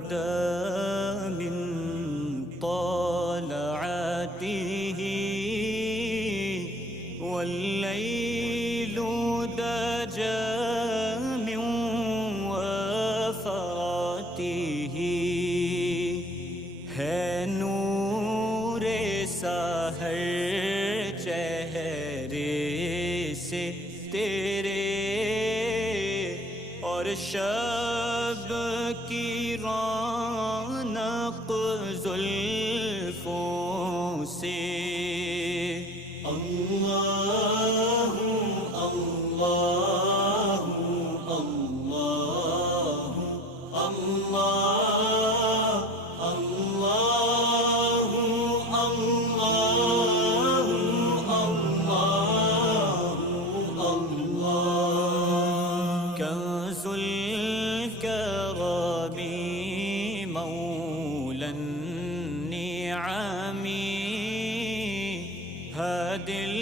بدا من طلعته والليل دجى من وفراته है नूर सहर चेहरे से तेरे और शब की रौनक जुल्फों से। अल्लाहु अल्लाहु अल्लाहु अल्लाह अल्लाहु अल्लाहु अल्लाहु अल्लाह कंज़ुल करमी मौलन निआमी हदिल